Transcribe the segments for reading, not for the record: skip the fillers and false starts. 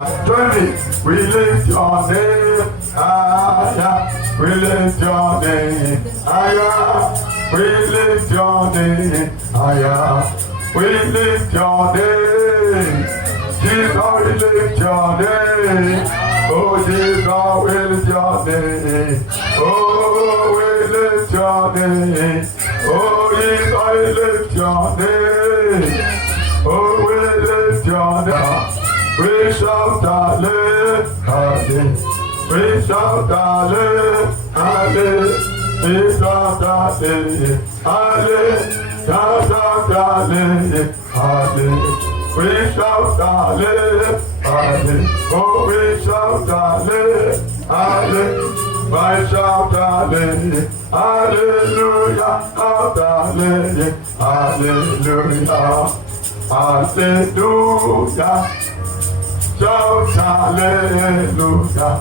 Join me. We lift your name higher. We lift your name higher. We lift your name higher. We lift your name. Jesus, we lift your name. Oh, Jesus, we lift your name. Oh, we lift your name. Oh, Jesus, we lift your name. Oh, we lift your name. We shout hallelujah, we shout hallelujah, we shout hallelujah, shout hallelujah, we shout hallelujah, oh we shout hallelujah, we shout hallelujah, hallelujah, hallelujah, hallelujah. Shout hallelujah,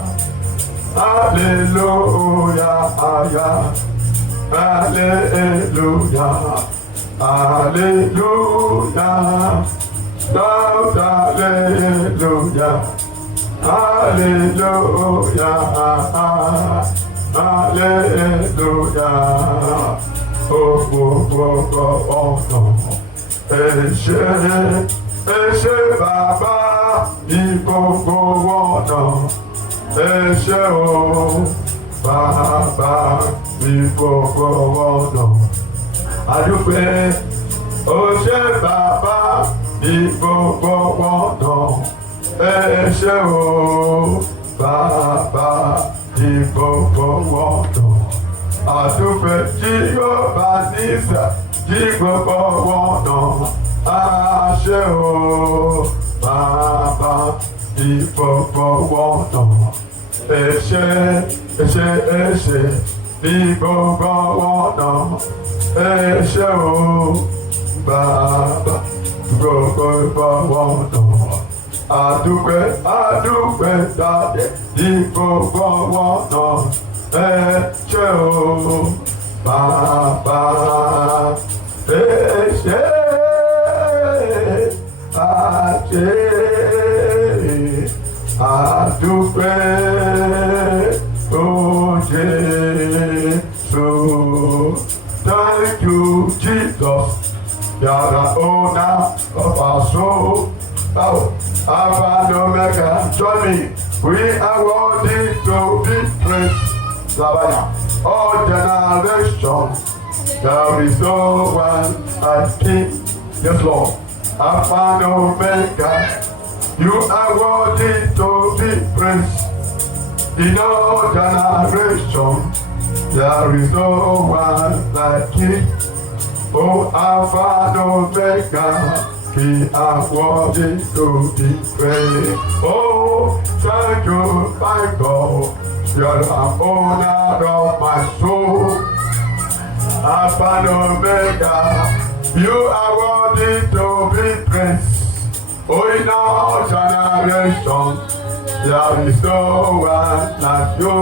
hallelujah, hallelujah, hallelujah. Shout hallelujah, hallelujah, hallelujah. Oh, oh, oh, oh, oh, oh. Eshe Baba Ikoko Wona Eshe O Baba Ikoko Wona Adúpẹ́ Oshe Baba Ikoko Wona Eshe O Baba Ikoko Wona Adúpẹ́ Jehovah Nisa Ikoko Wona Ashe o Baba ìfọwọ́wọ́nà ẹ̀ṣẹ̀ ìfọwọ́wọ́nà ẹ̀ṣẹ̀ o Baba ìfọwọ́wọ́nà àdúpẹ́ dáadé ìfọwọ́wọ́nà ẹ̀ṣẹ̀ o Baba ẹ̀ṣẹ̀. Adúpẹ́ o Jésù. Thank you, Jesus. You are the owner of our soul. Oh, Alpha and Omega, join me. We are worthy to be praised. Labaya. All generations, there is no one like Him. Yes, Lord. Alpha and Omega, you are worthy to be praised. In all generations, there is no one like you. Oh, Alpha and Omega, we are worthy to be praised. Oh, thank you, my God. You are the owner of my soul. Alpha and Omega, you are worthy to be praised. Oh, in all generations, there is no one like you.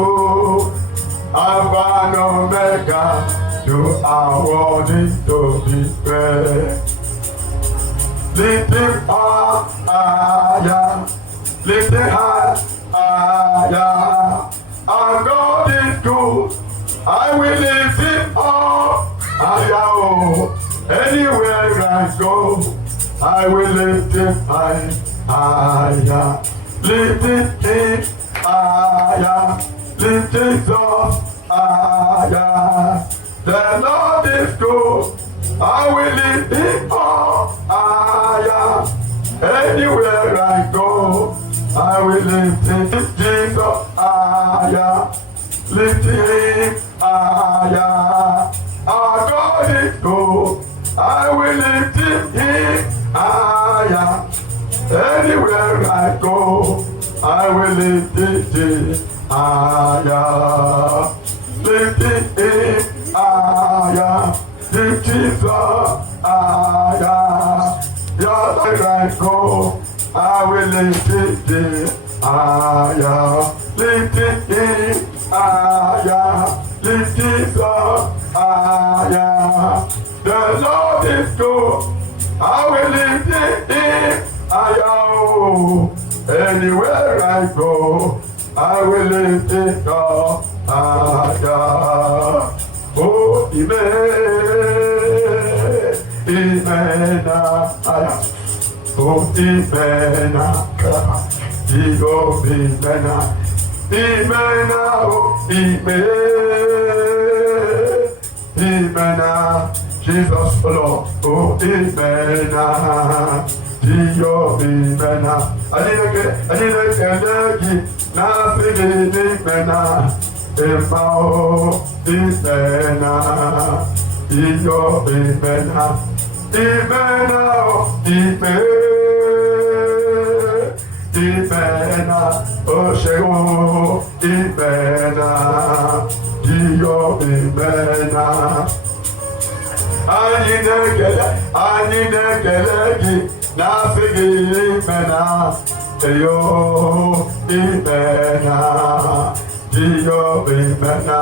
Alpha and Omega, you are worthy to be praised. Lift him up higher, lift him higher. Our God is good. I will lift him up higher. Oh, anywhere I go, I will lift him higher. Lift him higher. Lift Jesus higher. The Lord is good. I will lift him up higher. Anywhere I go, I will lift him. Jesus higher. Lift him higher. Our God is good. I will lift him higher. Anywhere I go, I will lift him higher. Lift him higher. Lift Jesus higher. Where I go, I will lift him higher. Lift him higher. Lift Jesus higher. The Lord is good. I will lift him higher. Anywhere I go, I will lift it up higher. Oh, Oh, Imena, Igo, Imena, oh, Imena, Jesus, Lord, oh, Imena, Dio, Imena, I didn't nothing, Imena, Emma, Imena, Dio, Imena, Imena, Oshego, Imena, Dio, Imena. Ani nekele, nafigi Imena, Eyo, Imena, Dio, Imena.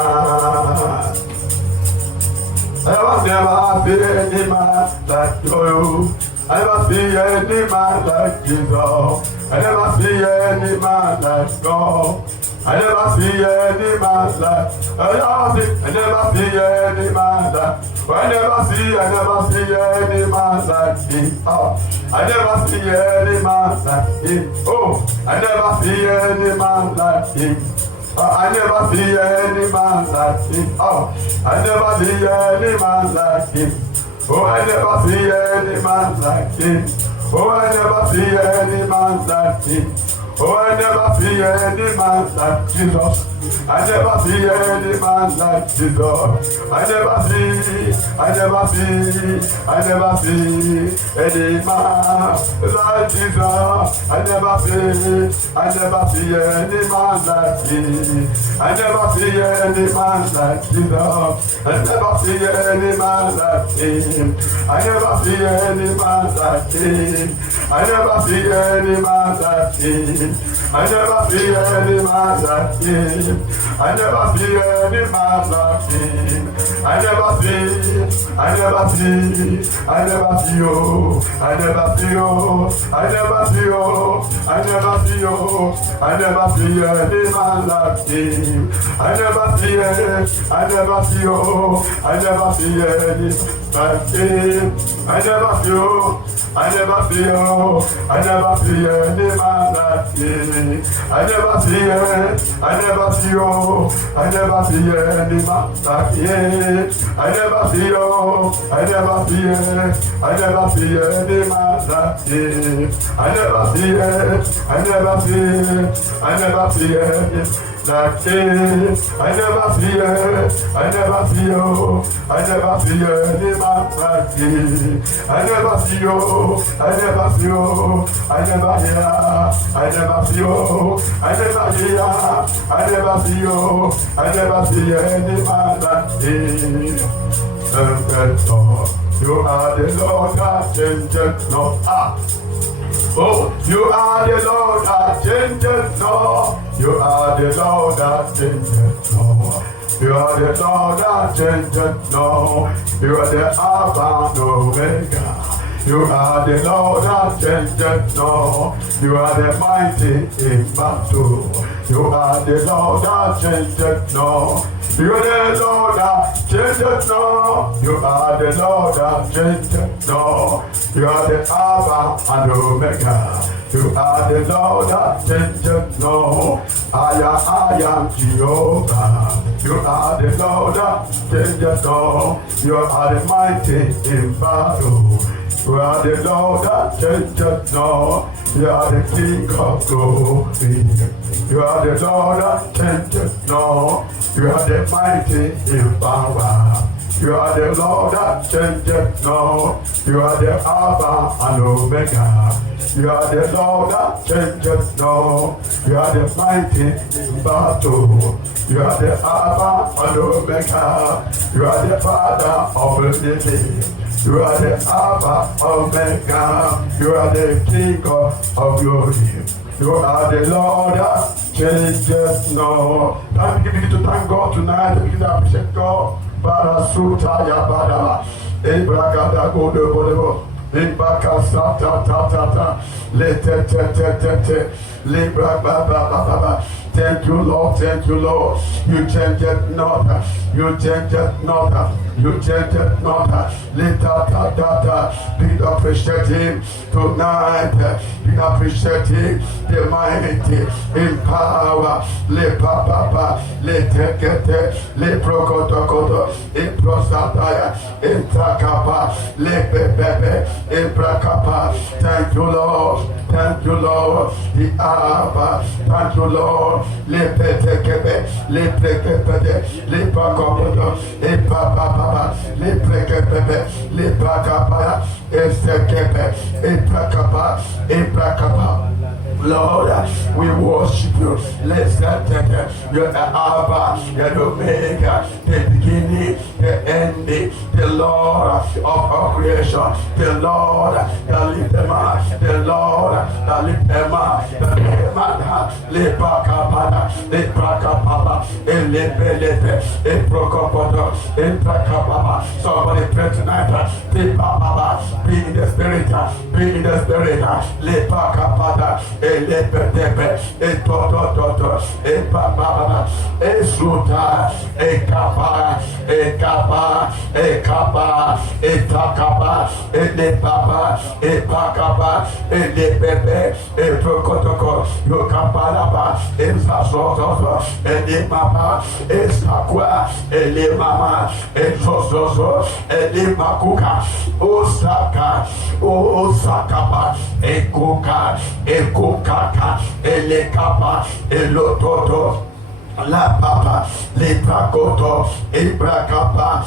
I never see any man like you. I never see any man like Jesus. I never see any man like God. I never see any man like I never see any man like I never see any man like him. I never see any man like him. Oh, I never see any man like him. I never see any man like him. Oh, I never see any man like him. Oh, I never see any man like him. Oh, I never see any man like him. Oh, I never see any man like Jesus. I never see any man like Jesus. I never see any man like Jesus. I never see any man like him. I never see any man like Jesus. I never see any man like him. I never see any man like him. I never see any man like him. I never see any man like him. I never see any man like him. I never see you. I never see you. I never see you. I never see you. I never see any man like him. I never see you. I never see any like him. I never see you. I never see you. I never see any man like him. I never see it. I never see you. I never see any man like him. I never see you. I never see it. I never see any man like him. I never see it. I never see it. I never see any like him. I never see it. I never see you. I never see any man like him. I never see you. I never see you. I never hear. I never see you. I never hear. I never see you. I never see any man like him. You are the Lord that changes not. Oh, you are the Lord that changes not. You are the Lord that changes not. You are the Lord that changes not. You are the Alpha and Omega. You are the Lord that changes not. You are the mighty in battle. You are the Lord that changes not. You are the Lord that changes not. You are the Lord that changes not. You are the Alpha and Omega. You are the Lord that changes not. I am Jehovah. You are the Lord that changes not. You are the mighty in battle. You are the Lord that changes not. You are the King of glory. You are the Lord that changes not. You are the mighty in power. You are the Lord that changes not. You are the Alpha and Omega. You are the Lord that changes not. You are the mighty in battle. You are the Alpha and Omega. You are the Father of the living. You are the Alpha Omega. You are the King of glory. You are the Lord that changes not. Time to begin to thank God tonight. Begin to appreciate God. Barasuta ya badaba. Ebragada go de bodebo. Ibaka sata ta ta ta. Le te te te te te. Libra ba ba ba ba ba. Thank you, Lord. Thank you, Lord. You change it not. You change it not. You change it not. Let ta. Be appreciating tonight. Be appreciating the mighty in power. Le papa. Le tekete. Le prokotokoto. In prosataya. In takapa. Le bebebe. In prakapa. Thank you, Lord. Thank you, Lord. The Abba. Thank you, Lord. Le petekebe, le prekepede, le pakopodo, le papa, le prekepebe, le pakapa, esekebe, e prakapa. Lord, we worship you. Let's take you're the Alpha, you're the Omega, the beginning, the ending, the Lord of all creation, the Lord that lift them up, the Lord that lift them up, the Pakapana, the Prakapapa, the Lepelepe, the Prokopoto, the Prakapapa. Somebody pray tonight, the Papa, be in the spirit, the Pakapata. Elepetepe, etotototo, epapapa, esuta, ekapa, etakapa, elepapa, epakapa, elepepe, epokotoko, yokapalapa, esasososo, elimapa, esakwa, elimama, esososo, elimakuka, osakapa, ekuka, Kaka, ele kapa, elototo, la papa, le prakoto, ebrakapa,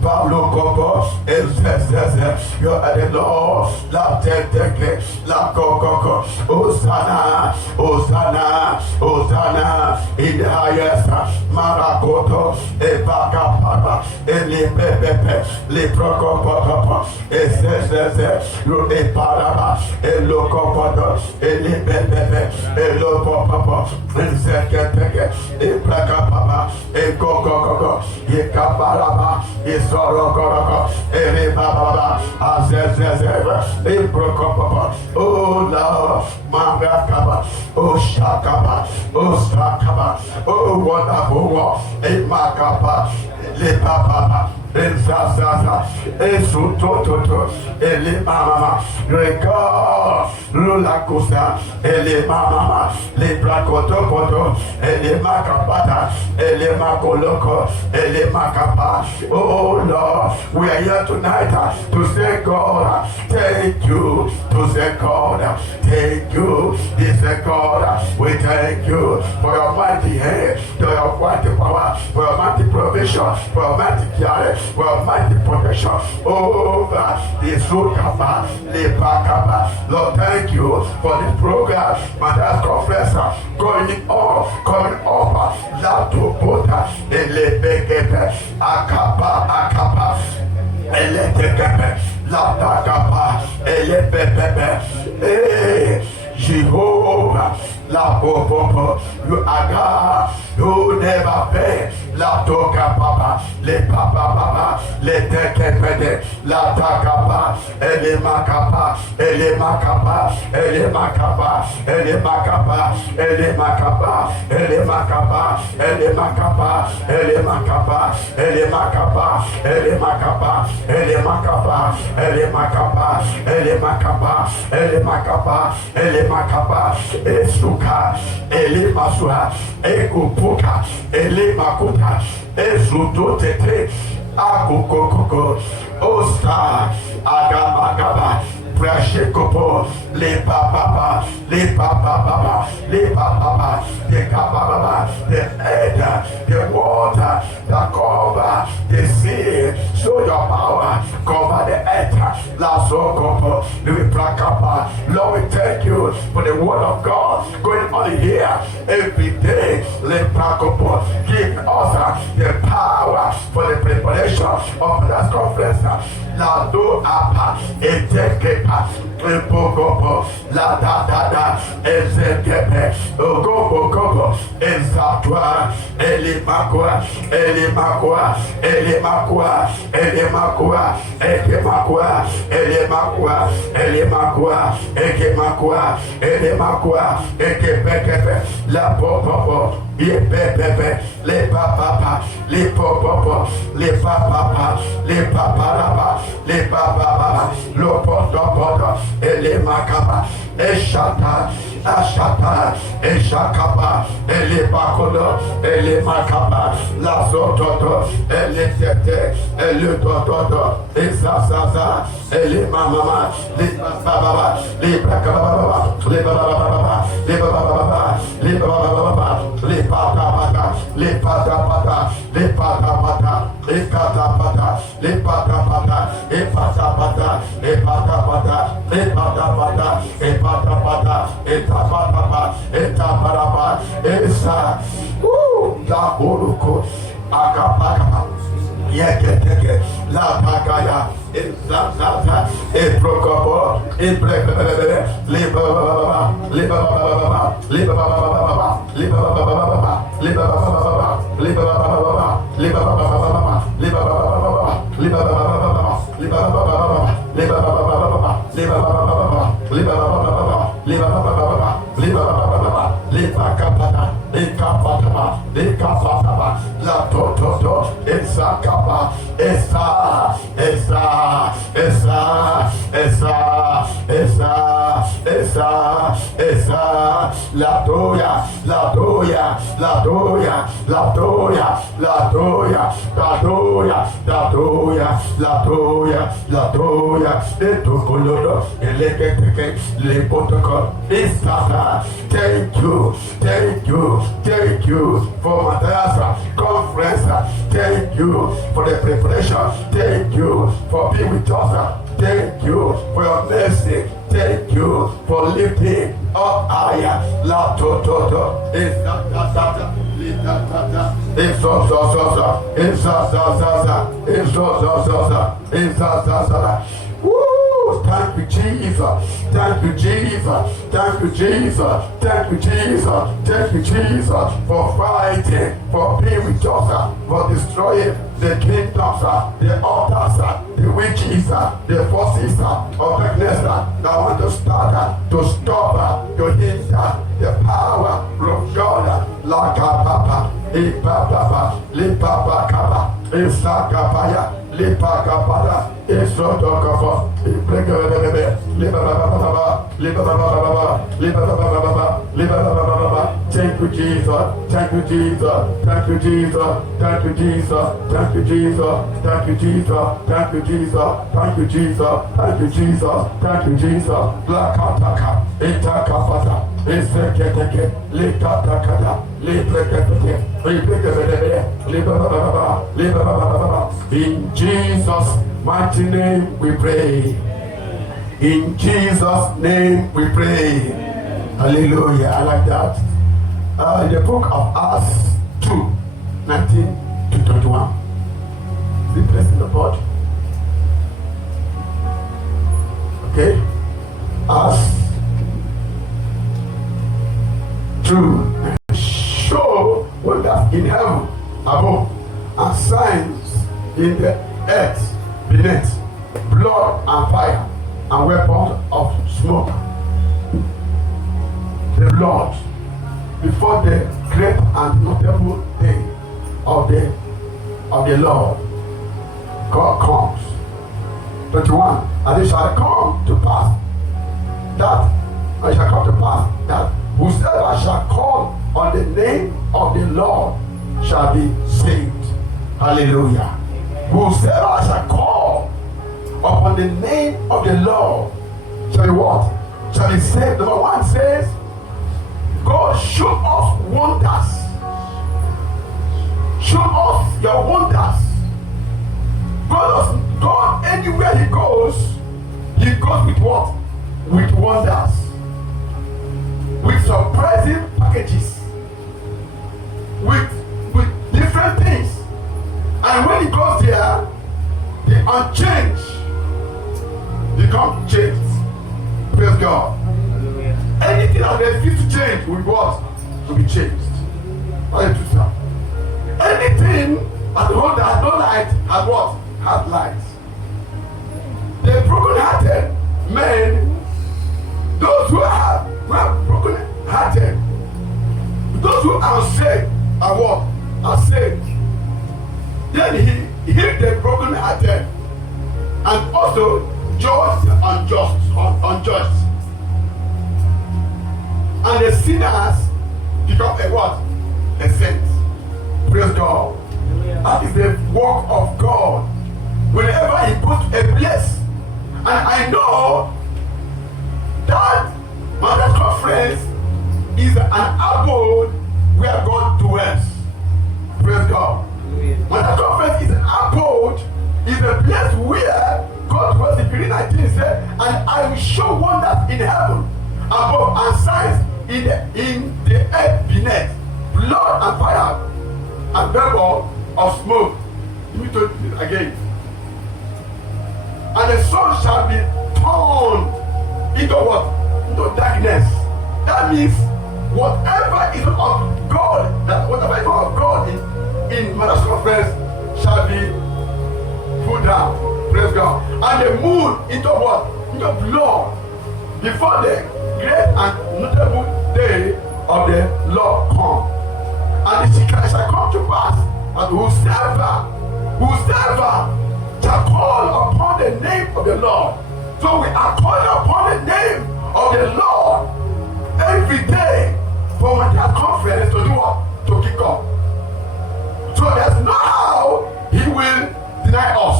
Pablo Coco, el César, you are the Lord, la tete, la coco, Hosanna, in the highest, Marakoto, ebakapa, ele pepe, le procopo, el César, you a paraba, el locopoto, ele pepe, el locopo, el Seketeke, el placapapa, el coco, el caparaba, el sorocoroco, el bababa, azezezeva, el procopo, oh Lord, Mangakaba, oh Shakaba, oh Sakaba, oh wonderful one, el Makapa, le papa. El sasasa, el sutototo, el mama, record, lula cosa, el mama, le bracotopoto, el macapata, el macoloco, el macapa. Oh Lord, we are here tonight to say God, thank you, to say God, thank you, this God, we thank you for your mighty hand, for your mighty power, for your mighty provision, for your mighty care. For mighty protection over the Sukaba, the Pakaba. Lord, thank you for this program, Madras Conference, going up, Lato Pota, Elebekepe, Akapa, Elebekepe, Latakapa, Elebekepe, Jehovah, La Popo, you are God, you never pay. La toka papa, le papa, le tekepede, la takapa, ele makapa, ele makapa, ele makapa, ele makapa, ele makapa, ele makapa, ele makapa, ele makapa, ele makapa, ele makapa, ele makapa, ele makapa, ele makapa, ele makapa, ele makapa, esuka, ele masua, ekupuka, ele makuta. Ezudo tete, akukokoko, osta, agabagaba, brashekopo, le papa, the kababa, the air, the water, the cover, the sea, show your power, cover the earth, la sokopo, the prakapa. Lord, we thank you for the word of God going on here every day, le prakopo, give us the power for the preparation of that conference. La do apa, etekepa, Pocopo, la da da da, Ezekepe, Ogopo Copo, Ezatua, Elimakua, Elimakua, Elimakua, Elimakua, Ekemakua, Elimakua, Elimakua, Ekemakua, Elimakua, Ekepekepe, la Popopo, Yepepepe, les papapa, les popopo, les papapa, les paparaba, les papapa, le potopoto, et les macaba, et chata, achata, et chacaba, et les bacodo, et les macaba, la sototo, et les tete, et le tototo, et zazaza, et les mamama, les bababa, les bacababa, les bababa, les bababa, les bababa, les patapata, les patapata, les patapata, les patapata, les patapata, les patapata, les patapata, les patapata, les patapata, et tapatapa, et taparapa, et ça, la boruko, akapaka, yeketeke, la pakaya, et zazaza, et procopo, et blebebebe, les bababa, les bababa, les bababa, les bababa, les bababa, les bababa, les bababa, les bababa, les bababa, les bababa, les bababa, les bababa, les bababa, les bababa, les bababa, les bababa, les bakapata, les kapataba, les kapataba, la tototo, esa kapa, esa, esa, esa, esa, esa, esa, esa, la doya, la doya, la doya, la doya, la doya, la doya, la doya, la doya, la doya, et tout colodo, et les protocoles, et ça, thank you, thank you, thank you for Matthias conference, thank you for the preparation, thank you for being with us, thank you for your mercy, thank you for lifting up higher, la toto, is that, is Woo! Thank you, Jesus. Thank you, Jesus. Thank you, Jesus. Thank you, Jesus. Thank you, Jesus, for fighting, for being with us, for destroying the kingdoms, the altars, the witches, the forces of darkness that want to start, to stop, to hinder the power of God. La papa, papa, le papa kaba, isakapaya, le pakapaya, isotokapa, ibrekebebe, le baba, le baba, le baba, le baba. Thank you, Jesus. Thank you, Jesus. Thank you, Jesus. Thank you, Jesus. Thank you, Jesus. Thank you, Jesus. Thank you, Jesus. Thank you, Jesus. Thank you, Jesus. Thank you, Jesus. Lakataka, itakapata, iseketeke, likatakata, librekebebe, librekebebe, libaba. In Jesus' mighty name we pray. In Jesus' name we pray. Hallelujah. I like that. In the book of Acts 2:19-21. Is it placed in the board? Okay. Acts 2. Show wonders in heaven above and signs in the earth beneath, blood and fire and weapons of smoke. The Lord, before the great and notable day of the Lord, God comes. 21. And it shall come to pass that whosoever shall call on the name of the Lord shall be saved. Hallelujah. Whosoever shall call upon the name of the Lord shall be what? Shall be saved. Number 1 says, God, show us wonders. Show us your wonders. God, anywhere he goes with what? With wonders. With surprising packages. With different things. And when he goes there, the unchanged become changed. to be changed. Hallelujah. Anything at the world that has no light has what? Has light. The broken-hearted men, those who are broken-hearted, those who are saved are what? Are saved. Then he healed the broken-hearted and also judged the unjust. And the sinners become a what? A saint. Praise God. That is the work of God. Whenever he puts a place, and I know that Mountain Conference is an abode where God dwells. Praise God. Mountain Conference is an abode, is a place where God dwells. In 19 said, and I will show wonders in heaven above and signs in the earth beneath, blood and fire and vapor of smoke. Let me tell you again. And the sun shall be turned into what? Into darkness. That means whatever is of God, that whatever is of God in Mother's Conference shall be put down. Praise God. And the moon into what? Into blood. Before the great and notable day of the Lord come. And it shall come to pass that whosoever shall call upon the name of the Lord. So we are calling upon the name of the Lord every day for when that conference to do what? To kick off. So there's no how he will deny us.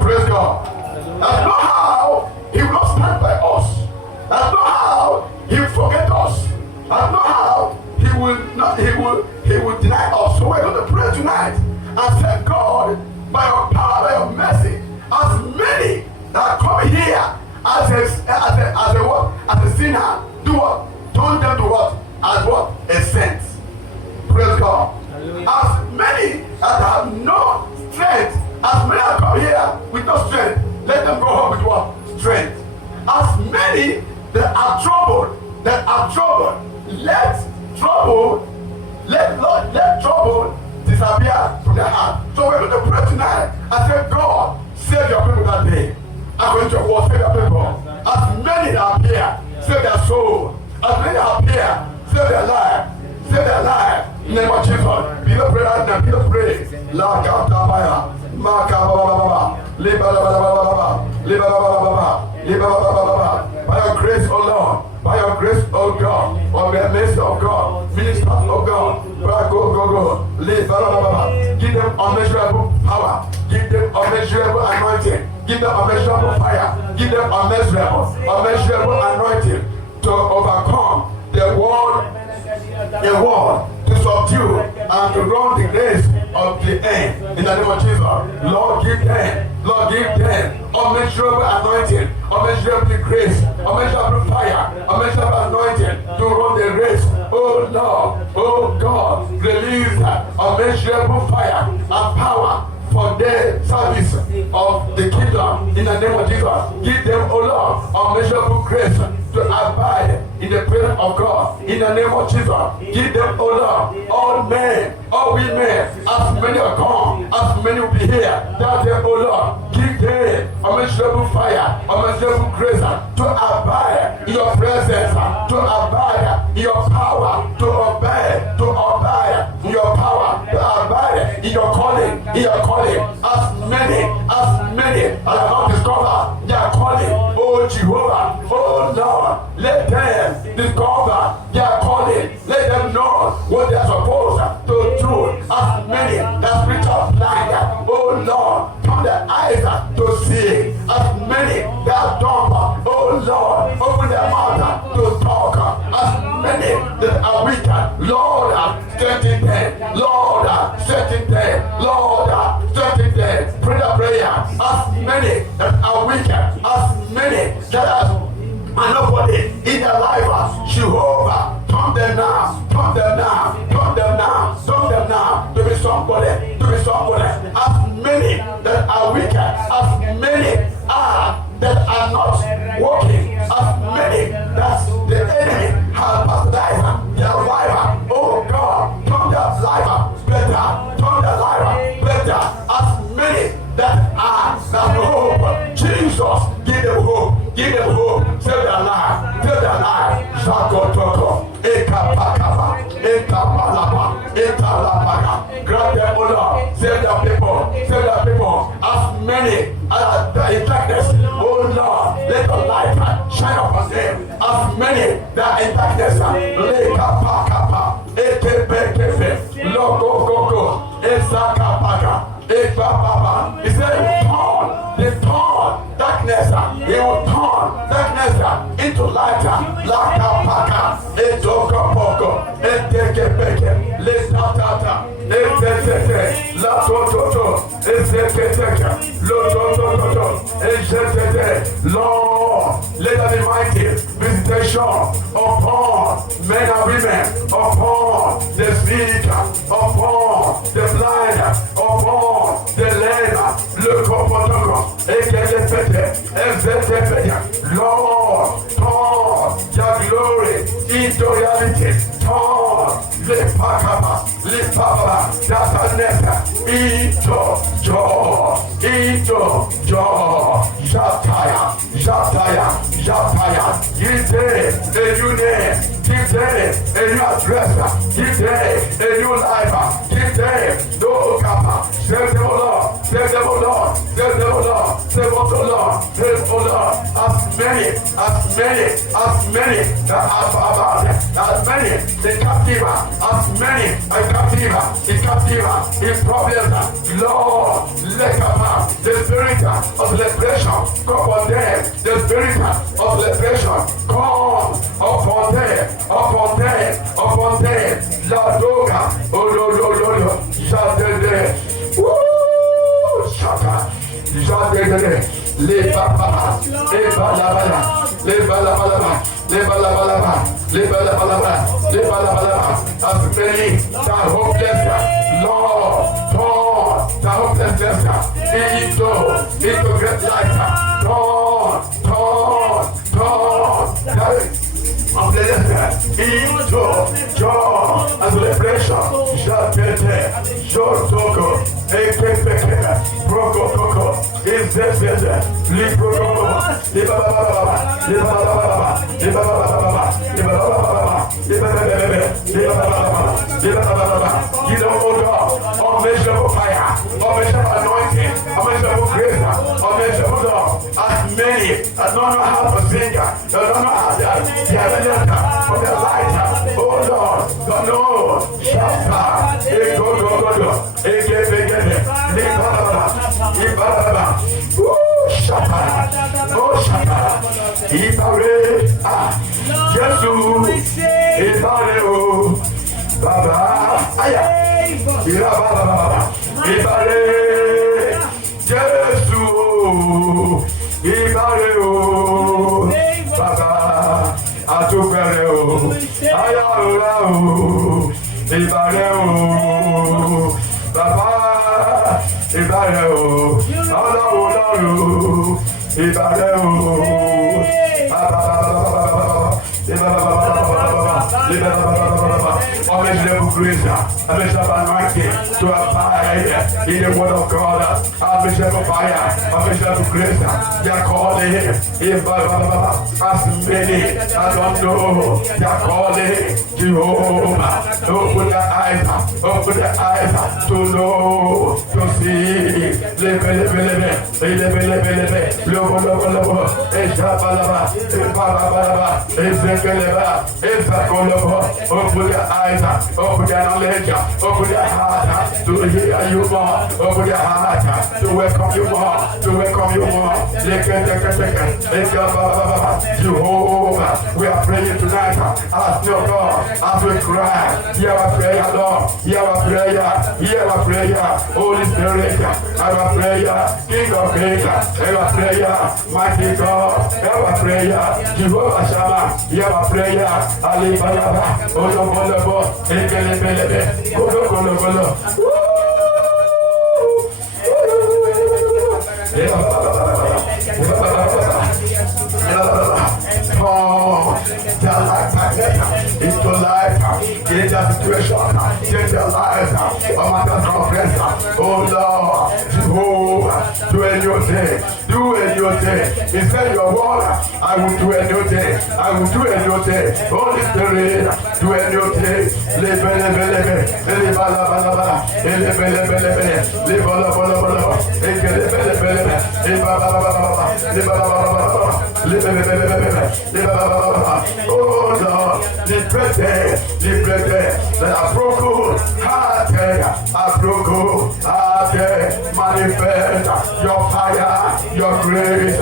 Praise God. There's no how he will not stand by us. There's no how he will forget us. There's no how he will deny us. So we're going to pray tonight and say, God, by your power, by your mercy, as many that come here as a sinner, do what? Turn them to what? As what? A saint. Praise God. As many that have no strength, as many that come here with no strength, let them go home with what? Strength. As many that are troubled, let trouble disappear from their heart. So we're going to pray tonight and say, God, save your people that day. According to your word, save your people. As many that are here, save their soul. As many that are here, save their life. Save their life. In the name of Jesus. Be the prayer and be the praise. La Katabaya. Maka Baba. Liba Baba. Liba Baba. Liba Baba. By your grace, O Lord. By your grace, O God, by the mercy of God, ministers of God, go. Give them unmeasurable power, give them unmeasurable anointing, give them unmeasurable fire, give them unmeasurable anointing to overcome the world, to subdue and to run the race of the end. In the name of Jesus, Lord, give them unmeasurable anointing, unmeasurable grace, unmeasurable fire, unmeasurable anointing to run the race. Oh Lord, oh God, release unmeasurable fire and power for the service of the kingdom. In the name of Jesus, give them, oh Lord, unmeasurable grace to abide in the presence of God. In the name of Jesus, give them, oh Lord, all men, all women, as many are come, as many will be here, that they, oh Lord, give them unmeasurable fire, unmeasurable grace to abide in your presence, to abide in your power, to obey in your power, to abide in your calling, as many as have not discovered their calling. Oh Jehovah, oh Lord, let them discover their calling. Let them know what they are supposed to do. As many that spiritual blind, oh Lord, turn their eyes to see. As many that dumb, oh Lord, open their mouth to talk. As many that are weak, Lord, strengthen them. Lord, strengthen them. Lord, strengthen them. Pray the prayer. As many that are weak, as many that are and nobody in their life, Jehovah, turn them now to be somebody, Grab them, O Lord. Save the people. Save the people. As many as are in darkness, O Lord, let the light shine upon them. As many that are in darkness, he said, turn darkness, he will turn darkness into light. Lakapaka, etokopoko, etekepeke, letatata, etetete, latototo, eteketeke, lotototo, etetete. Lord, let there be mighty visitation upon men and women, upon the sick, upon the blind, upon the lame. Look upon Lord, turn your glory into reality. Turn the power that into joy. Shataya. Give them a new name. Give them a new address. Give them a new life. Give them no kappa. Save them, O Lord. Save them, O Lord. Save them, O Lord. Save them, O Lord. Save them, O Lord. As many that are about, as many the captive, as many the captive in problems. Lord, let up the spirit of liberation come upon them. The spirit of liberation come upon them. La doga, oh, Shadede, woo, Shaka, Shadede, Le Papa, Le Balabalaba, as many that hopeless, Lord, turn the hopelessness into great light. Turn into joy and celebration. Shatete, Shotoko, Ekepeke, Prokoko, Izefete, Liproko, you don't hold up, unmeasurable fire, unmeasurable anointing, unmeasurable grace, unmeasurable love. As many that don't know how to sing, that don't know how to from the light, oh Lord, the Lord, Shasta, Ego, Ege, Ibaba, Shata, Ibare, Jesus, Ibare, Baba, Aya, Ibaba, Ibare, Jesus, Ibare, Baba, Atupere o, Ayara o, Ibare o, Baba, Ibare o, Ọlọ́run, Ibare o, unmeasurable grace, unmeasurable anointing to abide in the word of God, unmeasurable fire, unmeasurable grace. They are calling as many I don't know. They are calling Jehovah. Open their eyes to know, to see. Open their eyes, open their knowledge, open their heart to hear you more, open their heart to welcome you more, Jehovah, we are praying tonight as your God, as we cry, hear our prayer, Lord, hear our prayer, Holy Spirit, our prayer, King of Kings, our prayer, mighty God, our prayer, Jehovah Shammah, hear our prayer, Ali Balaba, Olobolobo, Ekelebelebe, Olobolo, into life, in their situation, change their lives, on Matters Conference. Oh Lord, Jehovah, do a new thing, do a new thing. He said your word, I will do a new thing, I will do a new thing. Holy Spirit, do a new thing. Live, oh Lord, the bread that are broken hearted, manifest your fire, your grace.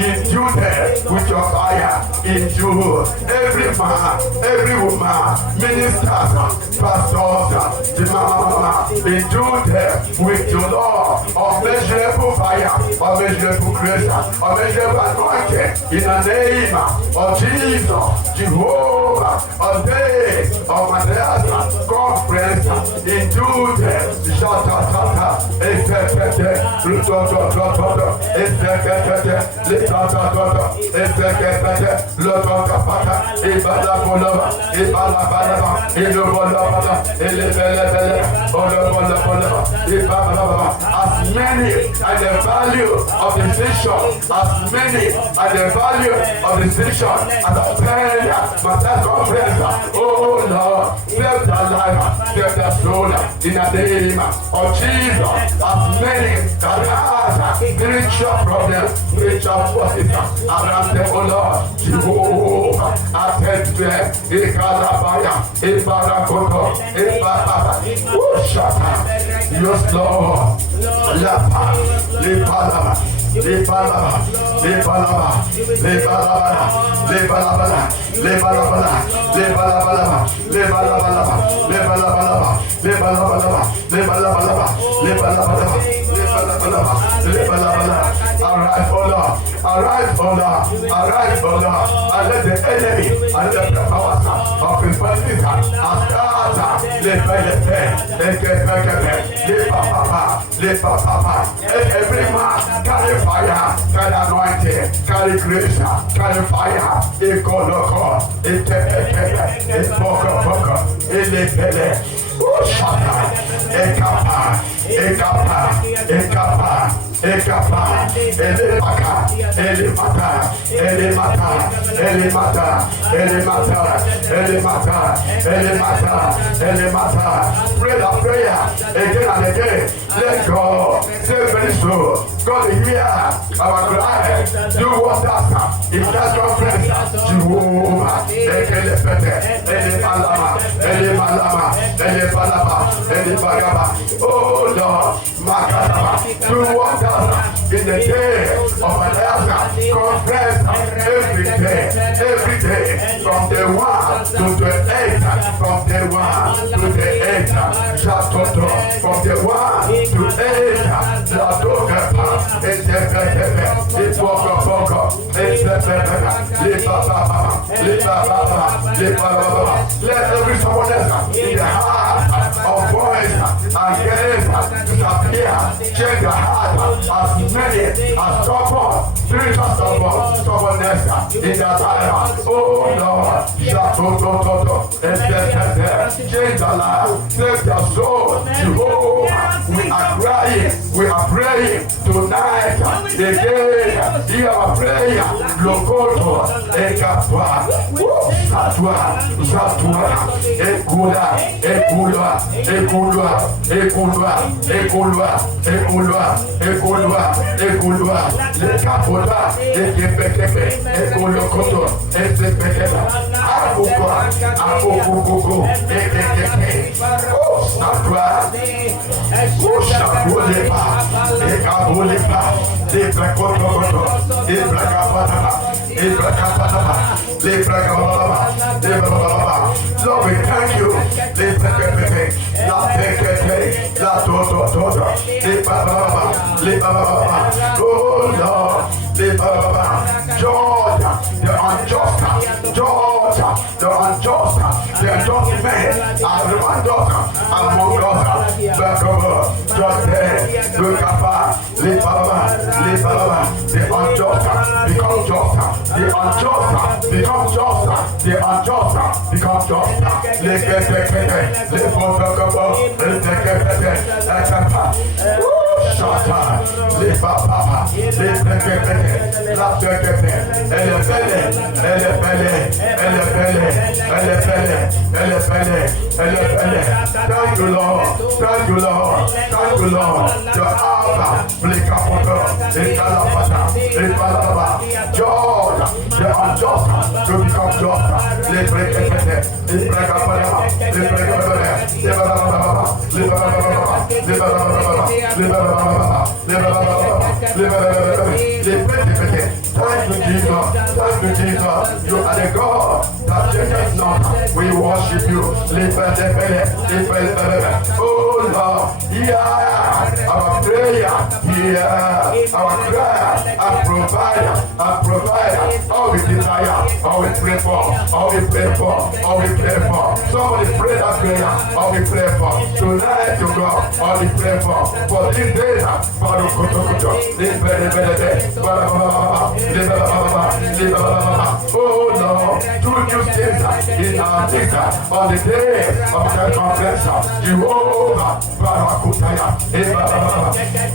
Endue them with your fire. Endure every man, every woman, ministers, pastors, the mama. Endue them with your Lord, unmeasurable fire, unmeasurable grace, unmeasurable anointing. In the name of Jesus, Jehovah, on day of Matters Conference, endue them. As many as the value of the decision, as many as the value of the decision, as a prayer, Matters Conference. Oh Lord, save their life, save their soul in the name of Jesus. As many that have spiritual problems, spiritual forces around them, oh Lord, Jehovah, attend to them. Ikarabaya, Ibarakoto, Ibaraba, Ushata. Yes, Lord. Lapa, Lipalaba, Lipalaba, Lipalaba, Lipalaba, Lipalaba, Lipalaba, Lipalaba, Lipalaba, Lipalaba, Lipalaba, Lipalaba, arise, O Lord, arise, O Lord, arise, O Lord, and let the enemy and the powers of his bodies let every man carry fire, carry anointing, carry grace, carry fire, ekoloko, elepele, shaka, ekapa, pray the prayer again and again. Let God save very soon. God hear our cry. Do wonders in that conference. Jehovah, oh Lord, do wonders in the day of an elder conference every day, from the 1 to the 8, from the 1 to the 8, from the 1 to 8, let every someone else in the heart of boys and girls disappear, change the heart as many as stubborn, spiritual stubbornness in their life. Oh Lord, change their life, save their soul. Jehovah, we are praying tonight again. Hear our prayer. Lokoto, Ekatwa, Satwa, Ekulwa, Lekapota, Ekepekepe, Ekolokoto, Ekepekeba, Akuko, Ekekepe, Satwa, Shakulepa, Ekabulepa, Ebrakoto, Lord, we thank you. la tekete, la toto, les baba, oh Lord, les baba, Georgia, the unjust, Georgia, the unjust, the unjust men, and one daughter, and one daughter, back over, just there, look up, les baba, the unjust become just, the unjust become just, the unjust become just, les kete, les photocopos, les kete, Shata, les papa, les péquépéqués, la péquépé, elle est belle, elle est belle, elle est belle, elle est belle, elle est belle, elle est belle. Thank you, Lord, thank you, Lord, thank you, Lord. Your Abba, Blikapoto, et Kalapata, et Palaba, George, the unjust to become just. Les péquépéqués, les péquépéqués, les péquépéqués, les bababa, les bababa, les bababa, les bababa. Thank you, Jesus. Thank you, Jesus. You are the God that changes not. We worship you. Oh Lord, yeah, our prayer, yeah, our prayer, our provider, all we desire, all we pray for, all we pray for, all we pray for. Somebody pray that prayer, all we pray for. Tonight to God, all we pray for this day. Oh no, two new things in our days on the day of the conference. Jehovah, Barakutaya,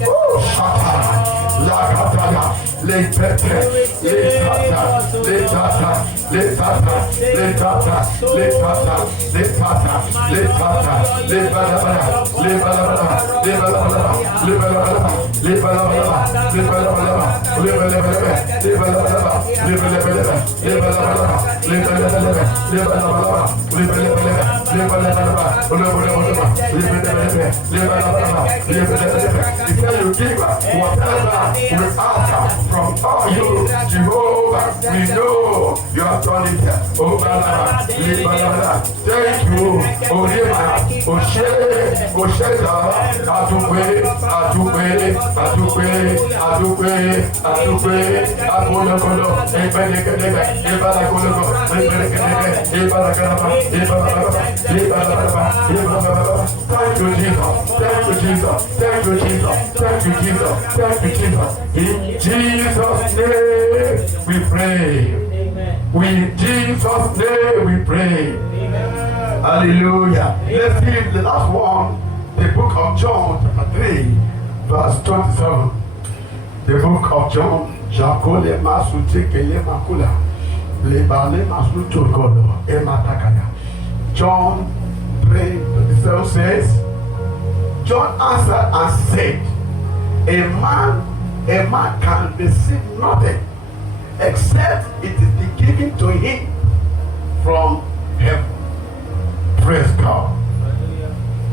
oh Shata, Lakataya, Letete, Letata, Letata, Letata, Letata, Letata, Letata, Letata, Lebalabala, Lebalabala, Lebalabala, from all you, Jehovah, we know you have done it. Oh, thank you, Thank you, Jesus. Thank you, Jesus. Thank you, Jesus. Thank you, Jesus. Thank you, Jesus. In Jesus' name we pray. In Jesus' name we pray. Hallelujah. Let's read the last one, the book of John, chapter 3, verse 27. The book of John, Jakole Masuteke Makula, Lebale Masutokolo, Ematakaya. John 3:27 says, John answered and said, a man can receive nothing except it is given to him from heaven. Praise God.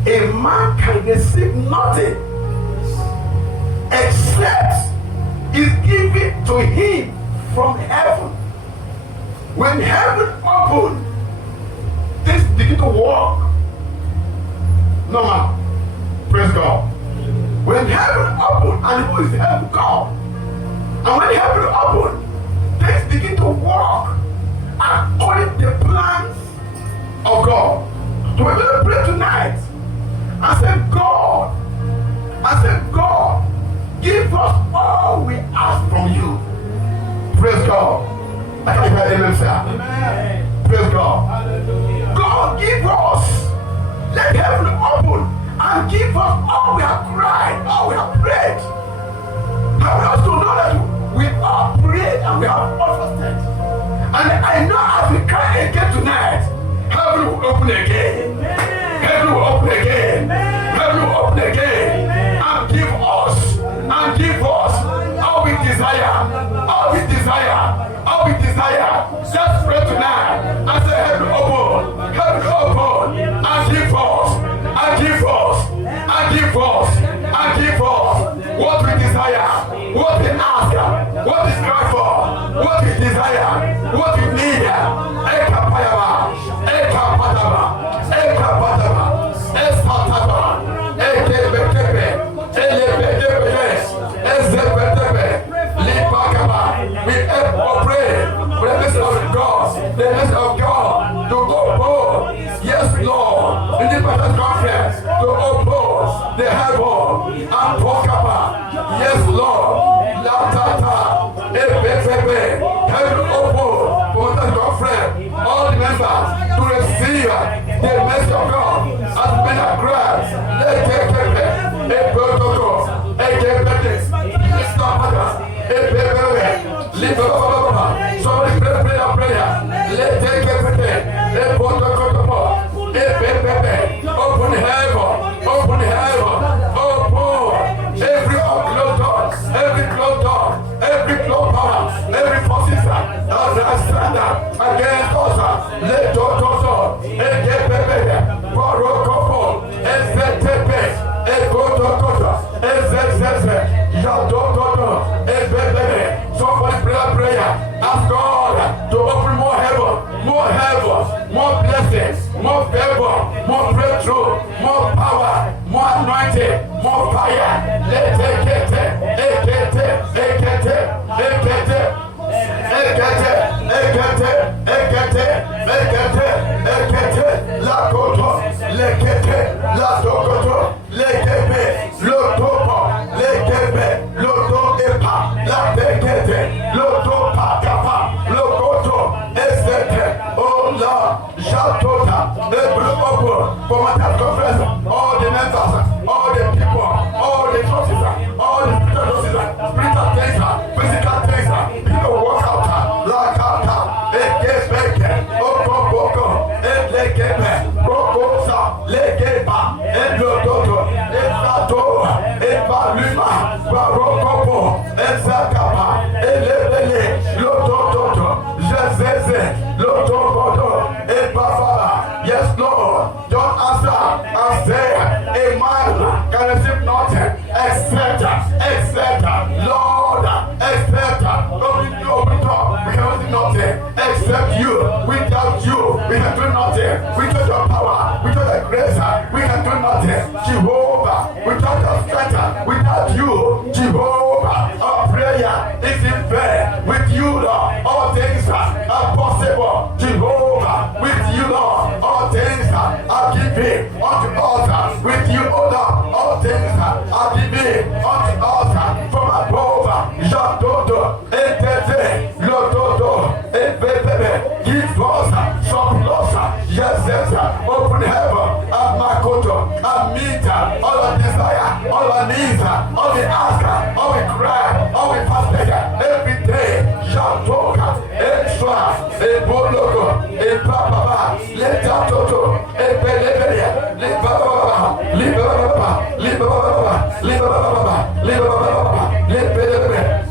A man can receive nothing except is given to him from heaven. When heaven opened, things begin to walk normal. Praise God. When heaven opened, and who is heaven? God. And when heaven opened, things begin to walk according to the plans of God. So we're going to pray tonight. I said, God, give us all we ask from you. Praise God. I can't hear amen, sir. Amen. Praise God. Hallelujah. God, give us. Let heaven open and give us all we have cried, all we have prayed. I want us to know that we all prayed and we have also said. And I know as we cry again tonight, heaven will open again. Amen. Heaven will open again. Amen. Heaven will open again. Amen. And give us all we desire. All we desire. All we desire. Let's pray tonight. I say heaven open. Heaven open. And give us. And give us. And give us. And give us what we desire. What we ask. What we cry for. What we desire. What we need. Eka payaba. Eka pataba. Yes, Lord. La tata. Heaven open for the conference. All the members to receive the mercy of God as men are grass. Let take a protocol. Somebody pray a prayer. Let take a protocol. Open heaven. Open heaven. Open every closed door. Every closed door. Every closed power. Every forces that stand against us. Let Toto. Somebody pray a prayer. Ask God to open more heaven, more blessings, more favor, more breakthrough, more power, more anointing, more fire. Let's take la koto, lekete, la dokoto, lekebe, lotopo, lekebe, loto epa, la tekete, loto pakapa, lokoto, esete, oh Lord, jatota, open for my task conference, all the members, all the people, all the forces, all the spiritual things, physical things, people walk out, like out, ekebeke, okoboko, elekebe, prokosa, lekeba, elodoto, esato, ebaluma, barokopo, esakaba, elebele, lododoto, jezeze, lodododo, ebabala. Yes, Lord, don't answer and say a man can receive nothing except Lord, except open door. We cannot do nothing except you. Without you, we can do nothing. Without your power, without your grace, we can do nothing. Jehovah, without your strength, without you, Jehovah, our prayer is in vain. With you, Lord, all things are possible. Jehovah, with you, Lord, all things are given unto us. With you, O Lord, all things are given unto us from above. Jatoto, etete, lototo, ebebebe, give us some loss. Yes, open heaven, and makoto, and meet all our desire, all our needs, all we ask, all we cry, all we pass every day. Jatoka, extra, ebologo, ebababa, letatoto, ebelebele, libababa, libababa, libababa, libababa, libababa, libababa.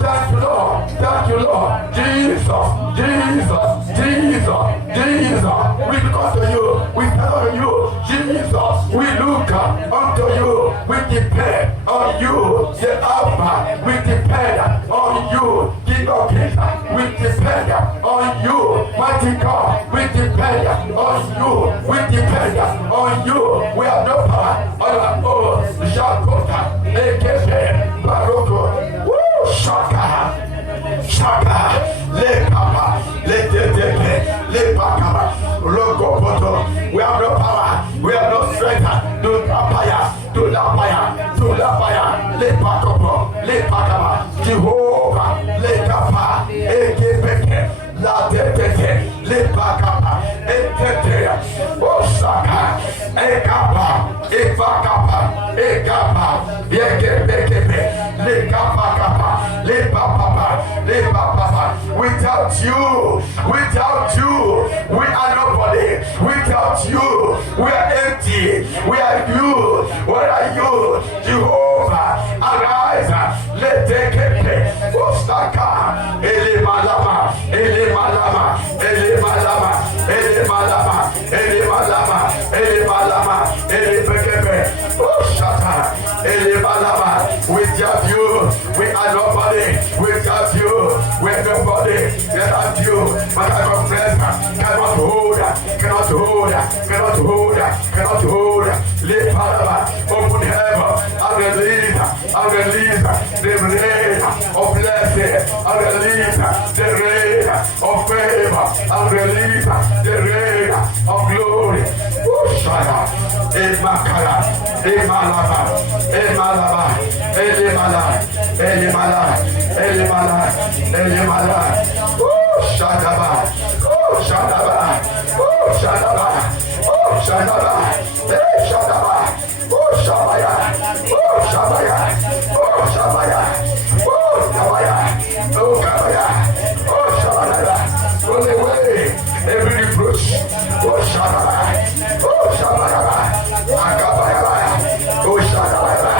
Thank you, Lord. Thank you, Lord. Jesus, Jesus, Jesus, Jesus. We look unto you. We stand on you. Jesus, we look unto you. We depend on you. The Alpha, we depend on you. King of Kings, we depend on you. Mighty God, we depend on you. We depend on you. We have no power on our own. Shakota, Ekebe, Baroko, Woo, Shaka. Shaka, le papa, le tete, le pakama, lokopoto. We have no power, we have no strength. Do la paya, le pakopo, le pakama. Jehovah, le kapa, ekepeke, la tete, le pakama, etete, osaka, ekapa, epakapa, ekapa, ekepeke, le kapa, le papa. Without you, we are nobody. Without you, we are empty. We are you. What are you? Jehovah, arise. Let take it. Ostaka, ele malama, ele malama, ele malama, ele malama, ele malama, ele malama, ele pekebe. Ostaka, ele malama. Without you, we are nobody. Without you, we are nobody. Without you, but I confess, cannot hold. Lift up, open heaven, and release the rain of blessing, and release the rain of favor, and release the rain of glory. Shut up. Emakara, Emalaba, Emalaba, Elemala, Elemala, Elemala, Elemala. Shadaba, Shadaba, Shadaba, Shadaba, Shadaba, Shabaya, Shabaya, Shabaya, Shabaya, Kabaya, Shabaya, roll away every reproach, Shabaya, Shabaya, Akabaya, Shabaya,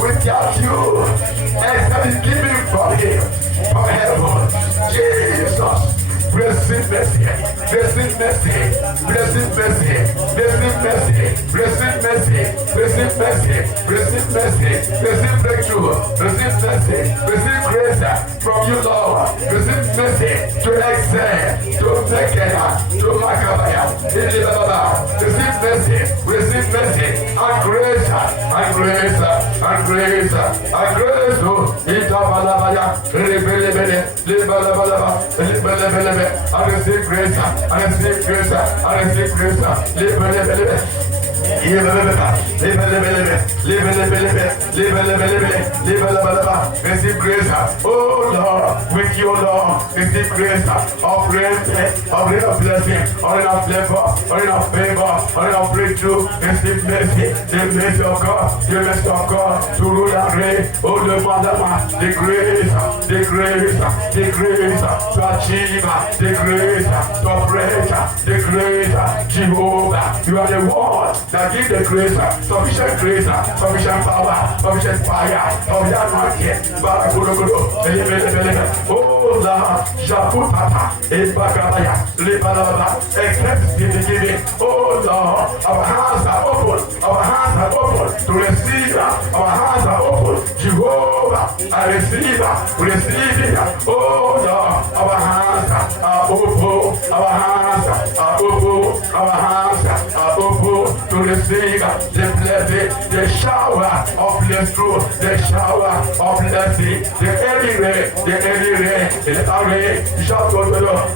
without you, and that is giving from him, from heaven, Jesus. Blessing mercy, blessing mercy, blessing mercy, blessing mercy, blessing mercy, blessing mercy, blessing mercy, blessing breakthrough, blessing mercy, blessing grace from you, Lord, blessing mercy to excel, to make it, to Makabaya, blessing mercy, blessing mercy, and grace, and grace, and grace, and grace, Itabalabaya, Rebelebele, Libalabalaba, Libelebele. I receive grace, I receive grace, I receive grace, Libelebele. Receive grace, oh Lord, with you, Lord, receive grace of rain of blessing, of flavor, of favor, of breakthrough. Receive mercy, the mercy of God, the mercy of God to rule and reign. Oh, the Father, the grace, the grace, the grace to achieve, the grace to operate, the grace, Jehovah, you are the one that gives the grace, sufficient power, sufficient fire, sufficient anointing. Oh Lord, Japutata, Ebagabaya, Lebalaba, accept the giving. Oh Lord, our hands are open, to receive, our hands are open. Jehovah, I receive, receive it. Oh Lord, our hands are open, our hands are open, our hands are open to receive the blessing, the shower of blessing, the shower of blessing, the early rain, the rain, shout to the Lord,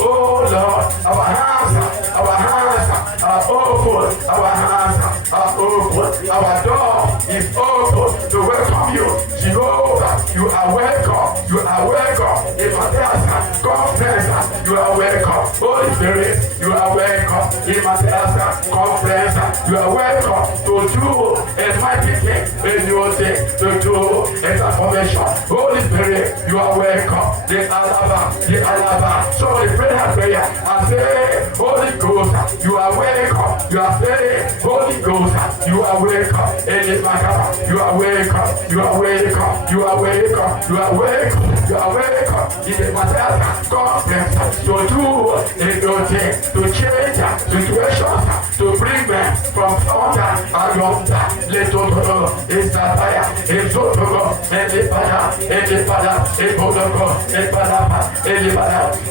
oh Lord, our hands are open, our hands are open, our door is open to welcome you, Jehovah, you are welcome, you are welcome, in Matthias conference, you are welcome, Holy Spirit, you are welcome, in Matthias conference, you are welcome to do a mighty thing, a new thing, to do a transformation, Holy Spirit, you are welcome, the Alaba, so we pray and say, Holy Ghost, you are welcome, you are saying, Holy Ghost, you are welcome, in this matter, you are welcome, you are welcome, you are welcome, you are welcome, you are welcome, in the matter, conference, to do a new thing, to change situations, to bring them from under and under, let Totoro, Isabaya, Isotoro, and the Pada,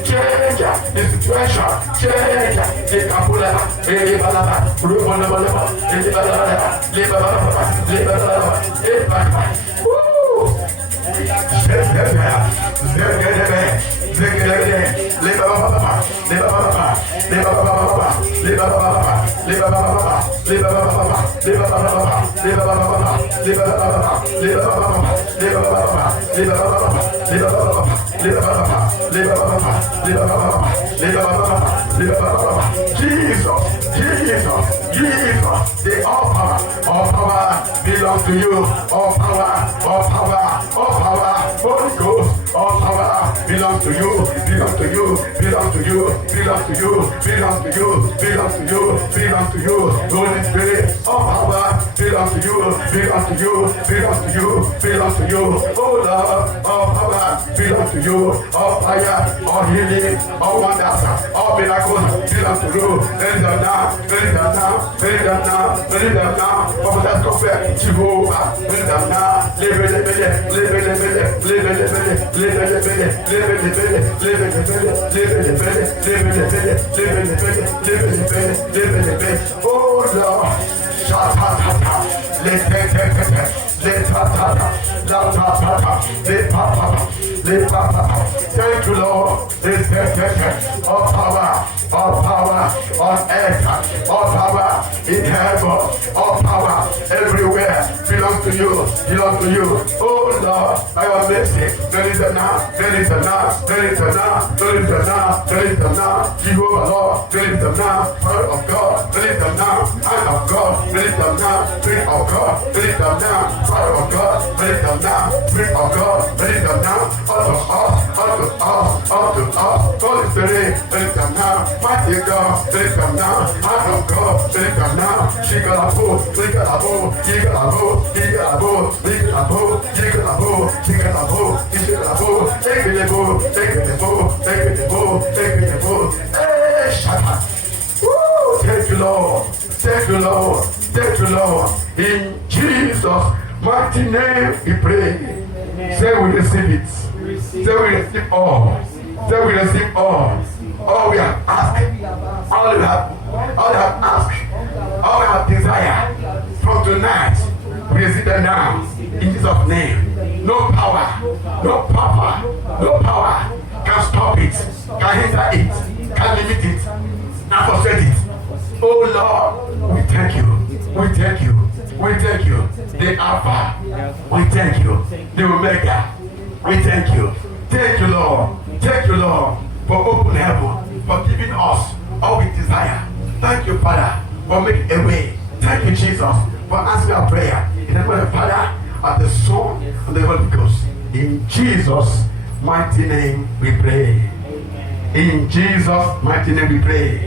change the situation, change the Kapula, Elibalaba, Rubonabalaba, Elibalaba, Libalaba, Jesus, the all power belongs to you, all power, Holy Ghost, all power belongs to you, belongs to you, belongs to you, belongs to you, belongs to you, belongs to you, belongs to you, Holy Spirit, all power belongs to you, belongs to you, belongs to you, belongs to you, oh Lord, all power belongs to you, all fire, all healing, all wonders, all miracles belongs to you. There is a now, there is a now, there is a now, there is a now, Prophet Prophet Jehovah, there is a now, live it, live it, live it, live it, live it, live it, live it, live it, live it, Oh Lord, Shatatata, thank you, Lord. All power on earth, all power in heaven, all power everywhere belongs to you. Oh Lord, by your mercy, there is a now, Jehovah Lord, there is a now, Word of God, there is a now, hand of God, there is a now, Spirit of God, there is a now, Fire of God, there is a now, Spirit of God, there is a now, unto us, Holy Spirit, there is a now, mighty God, there is a now, hand of God, there is a now, Shigalabo, Thank you, Lord. In Jesus' mighty name we pray. Say we receive it. Say we receive all. Say we receive all. All we have asked. All we have asked. All we have desired. From tonight, we receive them now. In Jesus' name. No power can stop it, can hinder it, can limit it, and frustrate it. Oh Lord, we thank you. The Alpha, we thank you. The Omega, we thank you. Thank you, Lord, for open heaven, for giving us all we desire. Thank you, Father, for making a way. Thank you, Jesus, for answering our prayer. In the name of the Father, of the Son, and the Holy Ghost. In Jesus' mighty name we pray. In Jesus' mighty name we pray.